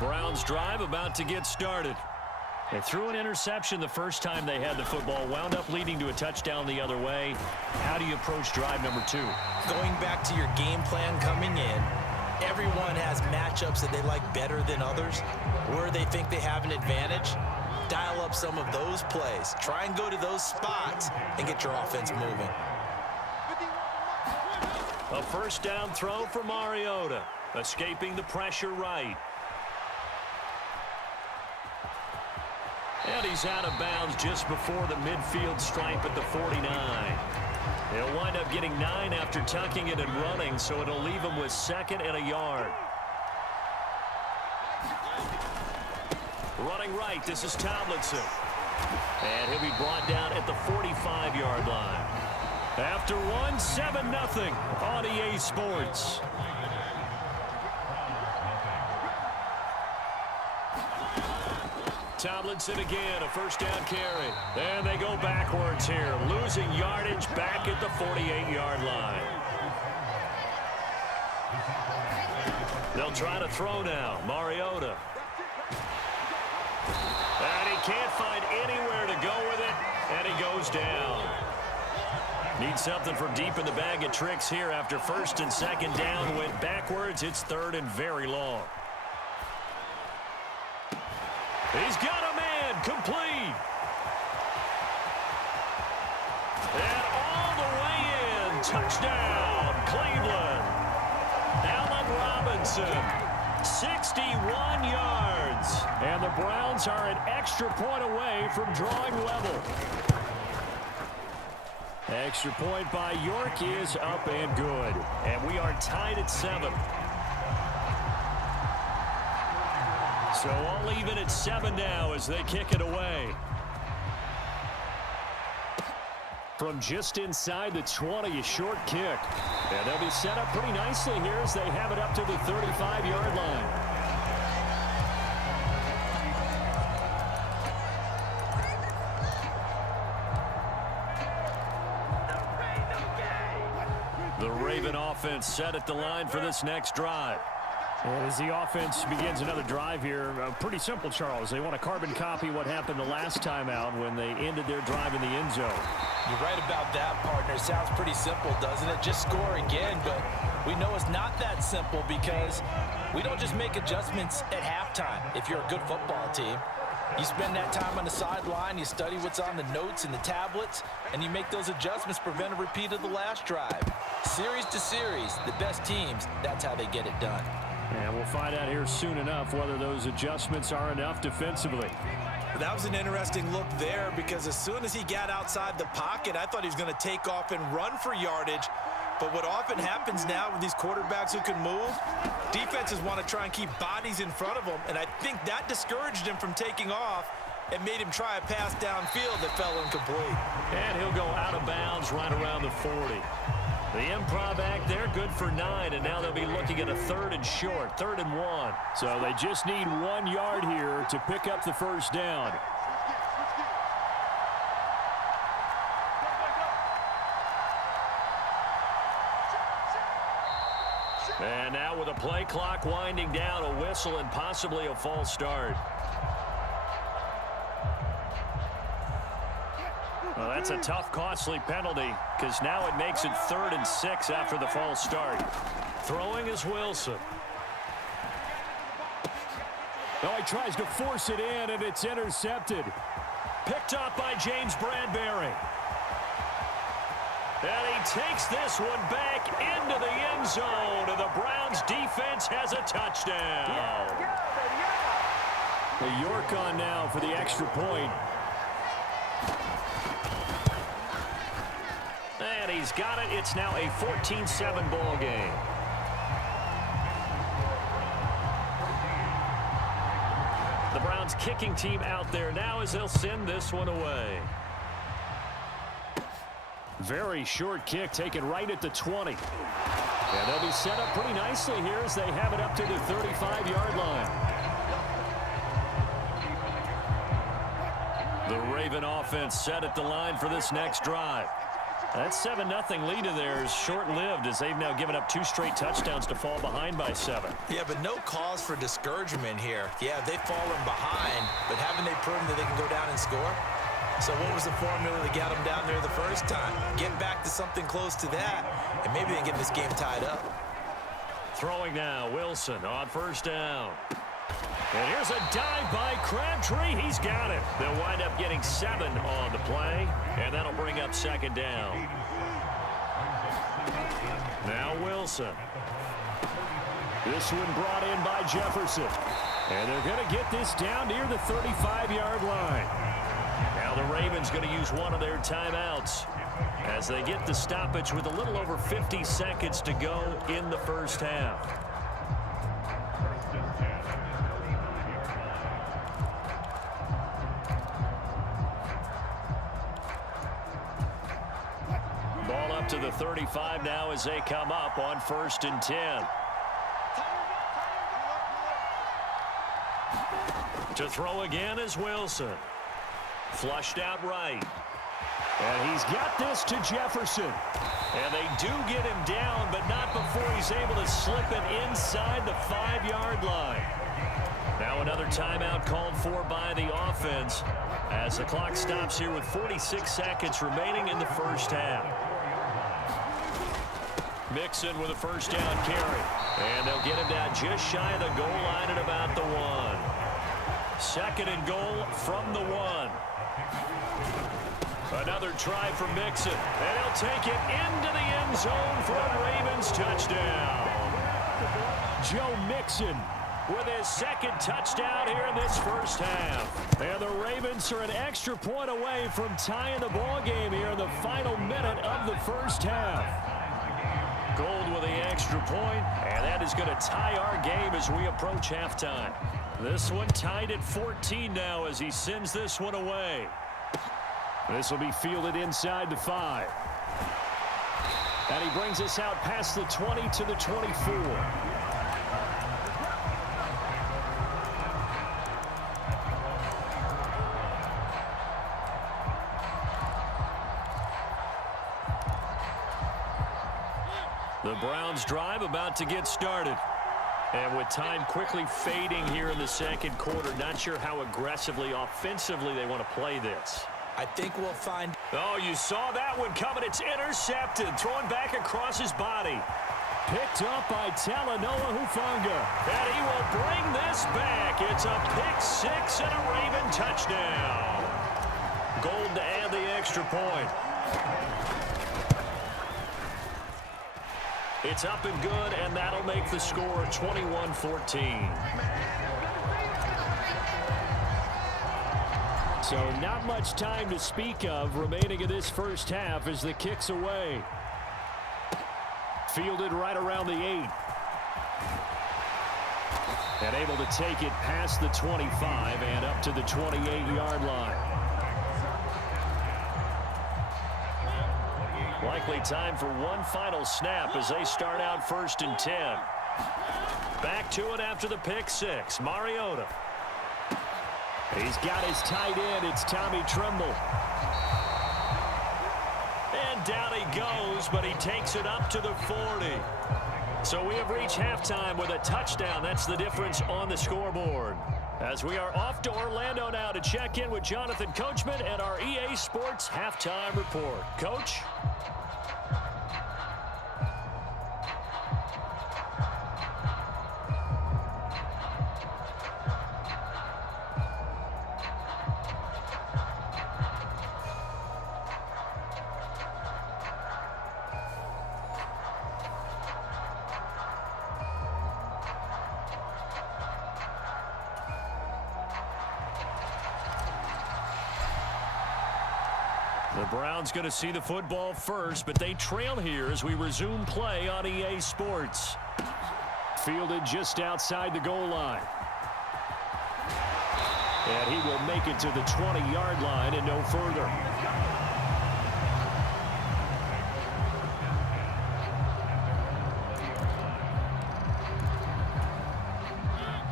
Browns drive about to get started. They threw an interception the first time they had the football, wound up leading to a touchdown the other way. How do you approach drive number 2? Going back to your game plan coming in, everyone has matchups that they like better than others. Where they think they have an advantage, dial up some of those plays. Try and go to those spots and get your offense moving. A first down throw for Mariota, escaping the pressure right. And he's out of bounds just before the midfield stripe at the 49. He'll wind up getting 9 after tucking it and running, so it'll leave him with 2nd and a yard. Running right, this is Tomlinson. And he'll be brought down at the 45-yard line. After one, 7-0 on EA Sports. Tomlinson again, a first down carry. And they go backwards here, losing yardage back at the 48-yard line. They'll try to throw now. Mariota. And he can't find anywhere to go with it, and he goes down. Needs something from deep in the bag of tricks here after 1st and 2nd down. Went backwards. It's 3rd and very long. He's got a man complete. And all the way in. Touchdown, Cleveland. Allen Robinson, 61 yards. And the Browns are an extra point away from drawing level. Extra point by York is up and good. And we are tied at 7. So all even at 7 now as they kick it away. From just inside the 20, a short kick. And they'll be set up pretty nicely here as they have it up to the 35-yard line. The Raven offense set at the line for this next drive. And as the offense begins another drive here, pretty simple, Charles. They want to carbon copy what happened the last time out when they ended their drive in the end zone. You're right about that, partner. Sounds pretty simple, doesn't it? Just score again, but we know it's not that simple because we don't just make adjustments at halftime if you're a good football team. You spend that time on the sideline, you study what's on the notes and the tablets, and you make those adjustments, prevent a repeat of the last drive. Series to series, the best teams, that's how they get it done. And we'll find out here soon enough whether those adjustments are enough defensively. That was an interesting look there because as soon as he got outside the pocket, I thought he was going to take off and run for yardage. But what often happens now with these quarterbacks who can move, defenses want to try and keep bodies in front of them, and I think that discouraged him from taking off and made him try a pass downfield that fell incomplete. And he'll go out of bounds right around the 40. The improv act there, good for 9, and now they'll be looking at a 3rd and short, 3rd and 1. So they just need 1 yard here to pick up the first down. And now with a play clock winding down, a whistle and possibly a false start. Well, that's a tough, costly penalty because now it makes it 3rd and 6 after the false start. Throwing is Wilson. Oh, he tries to force it in, and it's intercepted. Picked up by James Bradbury. And he takes this one back into the end zone, and the Browns defense has a touchdown. The York on now for the extra point. And he's got it. It's now a 14-7 ball game. The Browns kicking team out there now as they'll send this one away. Very short kick taken right at the 20. And they'll be set up pretty nicely here as they have it up to the 35-yard line. The Raven offense set at the line for this next drive. That 7-0 lead in there is short-lived as they've now given up 2 straight touchdowns to fall behind by 7. Yeah, but no cause for discouragement here. Yeah, they've fallen behind, but haven't they proven that they can go down and score? So what was the formula that got them down there the first time? Get back to something close to that, and maybe they can get this game tied up. Throwing now, Wilson on first down. And here's a dive by Crabtree. He's got it. They'll wind up getting 7 on the play, and that'll bring up second down. Now Wilson. This one brought in by Jefferson. And they're going to get this down near the 35-yard line. Now the Ravens going to use one of their timeouts as they get the stoppage with a little over 50 seconds to go in the first half. Ball up to the 35 now as they come up on 1st and 10. To throw again is Wilson. Flushed out right. And he's got this to Jefferson. And they do get him down, but not before he's able to slip it inside the 5-yard line. Now another timeout called for by the offense as the clock stops here with 46 seconds remaining in the first half. Mixon with a first down carry. And they'll get him down just shy of the goal line at about the 1. 2nd and goal from the 1. Another try for Mixon. And he'll take it into the end zone for a Ravens touchdown. Joe Mixon with his 2nd touchdown here in this first half. And the Ravens are an extra point away from tying the ball game here in the final minute of the first half. Gold with the extra point, and that is going to tie our game as we approach halftime. This one tied at 14 now as he sends this one away. This will be fielded inside the 5. And he brings us out past the 20 to the 24. The Browns drive about to get started. And with time quickly fading here in the second quarter, not sure how aggressively, offensively they want to play this. I think we'll find... Oh, you saw that one coming. It's intercepted. Thrown back across his body. Picked up by Talanoa Hufanga. And he will bring this back. It's a pick 6 and a Raven touchdown. Gold to add the extra point. It's up and good, and that'll make the score 21-14. So not much time to speak of remaining in this first half as the kick's away. Fielded right around the 8. And able to take it past the 25 and up to the 28-yard line. Likely time for one final snap as they start out 1st and 10. Back to it after the pick 6. Mariota. He's got his tight end. It's Tommy Tremble. And down he goes, but he takes it up to the 40. So we have reached halftime with a touchdown. That's the difference on the scoreboard. As we are off to Orlando now to check in with Jonathan Coachman and our EA Sports halftime report. Coach? The Browns going to see the football first, but they trail here as we resume play on EA Sports. Fielded just outside the goal line. And he will make it to the 20-yard line and no further.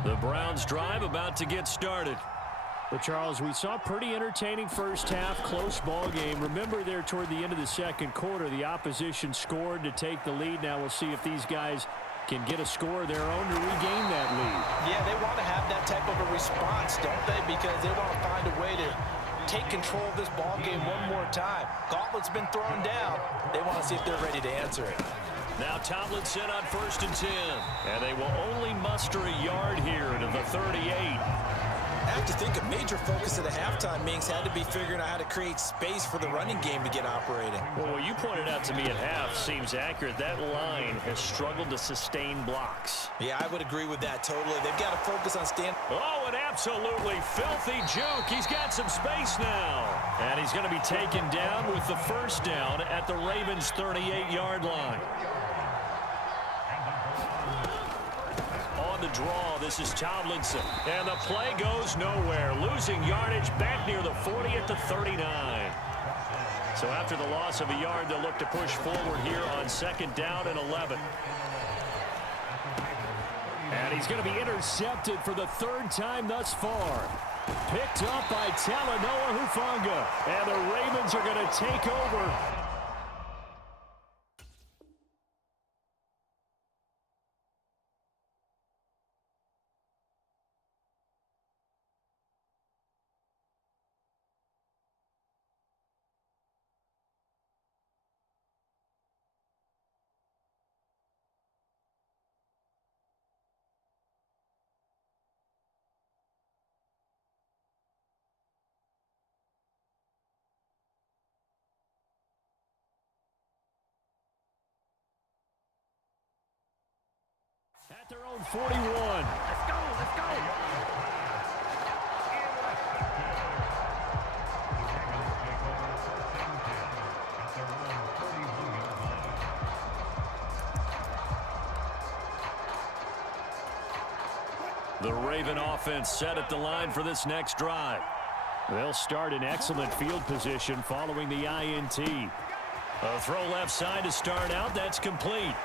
The Browns drive about to get started. But, Charles, we saw pretty entertaining first half, close ball game. Remember there toward the end of the second quarter, the opposition scored to take the lead. Now we'll see if these guys can get a score of their own to regain that lead. Yeah, they want to have that type of a response, don't they? Because they want to find a way to take control of this ball game one more time. Gauntlet's been thrown down. They want to see if they're ready to answer it. Now Tomlinson on 1st and 10. And they will only muster a yard here to the 38. I have to think a major focus of the halftime meetings had to be figuring out how to create space for the running game to get operating. Well, what you pointed out to me at half seems accurate. That line has struggled to sustain blocks. Yeah, I would agree with that totally. They've got to focus on Oh, an absolutely filthy juke. He's got some space now. And he's going to be taken down with the first down at the Ravens' 38-yard line. The draw. This is Tomlinson. And the play goes nowhere. Losing yardage back near the 40 at the 39. So after the loss of a yard, they'll look to push forward here on 2nd down and 11. And he's going to be intercepted for the 3rd time thus far. Picked up by Talanoa Hufanga. And the Ravens are going to take over. At their own 41. Let's go, let's go. The Raven offense set at the line for this next drive. They'll start in excellent field position following the INT. A throw left side to start out. That's complete.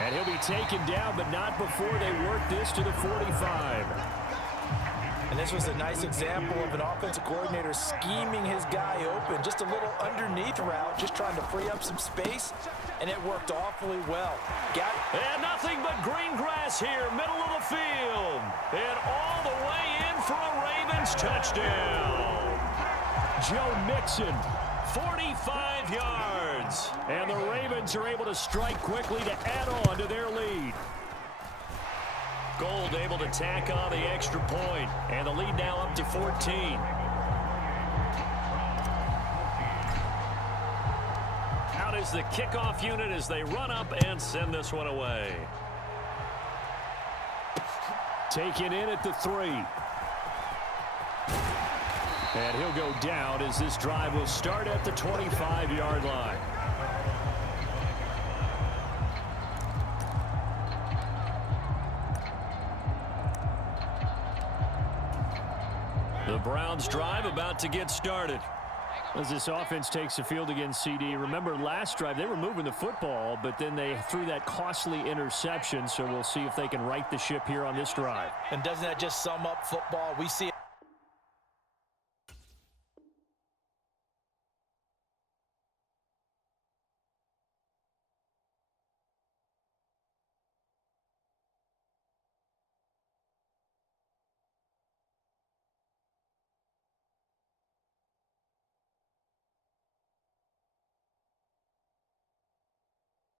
And he'll be taken down, but not before they work this to the 45. And this was a nice example of an offensive coordinator scheming his guy open. Just a little underneath route, just trying to free up some space, and it worked awfully well. And nothing but green grass here, middle of the field. And all the way in for a Ravens touchdown. Joe Mixon, 45 yards. And the Ravens are able to strike quickly to add on to their lead. Gold able to tack on the extra point. And the lead now up to 14. Out is the kickoff unit as they run up and send this one away. Taken in at the 3. And he'll go down as this drive will start at the 25-yard line. The Browns drive about to get started. As this offense takes the field against CD, remember last drive they were moving the football, but then they threw that costly interception, so we'll see if they can right the ship here on this drive. And doesn't that just sum up football? We see it.